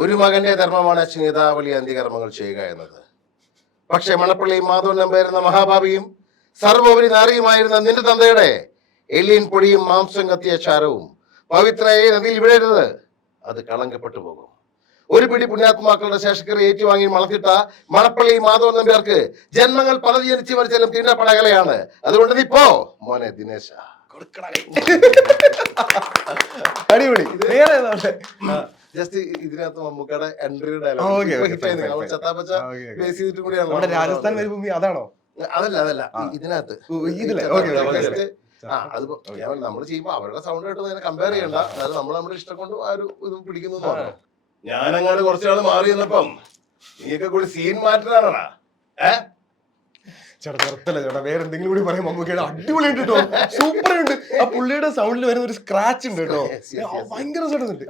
ഒരു മകന്റെ ധർമ്മമാണ് സ്മിതാവലി അന്ത്യകർമ്മങ്ങൾ ചെയ്യുക എന്നത്. പക്ഷെ മണപ്പള്ളി മാധവൻ നമ്പർ എന്ന മഹാഭാവിയും സർവോപരി നാറിയുമായിരുന്ന നിന്റെ തന്തയുടെ എല്ലിൻ പൊടിയും മാംസം കത്തിയ ചാരവും പവിത്രയായ നദിയിൽ വിടരുത്. അത് കളങ്കപ്പെട്ടു പോകും. ഒരു പിടി പുണ്യാത്മാക്കളുടെ ശേഷക്കറി ഏറ്റുവാങ്ങി വളർത്തിട്ട മണപ്പള്ളി മാധവൻ നമ്പ്യാർക്ക് ജന്മങ്ങൾ പല ജനിച്ചു മരിച്ചാലും തീണ്ടപ്പടകലയാണ്. അതുകൊണ്ട് നീ പോ മോനെ ദിനേശ. അടിപൊളി. വേറെ ജസ്റ്റ് ഇതിനകത്ത് മമ്മൂക്കയുടെ എൻട്രി ഡയലോഗ് ചത്താപ്പച്ച ബേസ് ചെയ്തിട്ട് കൂടിയാണ്. രാജസ്ഥാൻ മരുഭൂമി അതാണോ? അതല്ല ഇതിനകത്ത് നമ്മൾ ചെയ്യുമ്പോ അവരുടെ സൗണ്ട് കേട്ട് അതിനെ കമ്പയർ ചെയ്യണ്ട. അതായത് നമ്മൾ നമ്മുടെ ഇഷ്ടം കൊണ്ട് ആ ഒരു ഇത് പിടിക്കുന്നു. ഞാനങ്ങാട് കുറച്ചാള് മാറി നിന്നപ്പം നീയൊക്കെ കൂടി സീൻ മാറ്റാനാണാ. ചേട്ടാ നിർത്തല്ല ചേട്ടാ, വേറെ എന്തെങ്കിലും കൂടി പറയാം. മമ്മൂക്കയുടെ അടിപൊളി ഉണ്ട് കേട്ടോ, സൂപ്പർ ഉണ്ട്. ആ പുള്ളിയുടെ സൗണ്ടിൽ വരുന്ന ഒരു സ്ക്രാച്ച് ഉണ്ട് കേട്ടോ, ഭയങ്കര രസമുണ്ട്.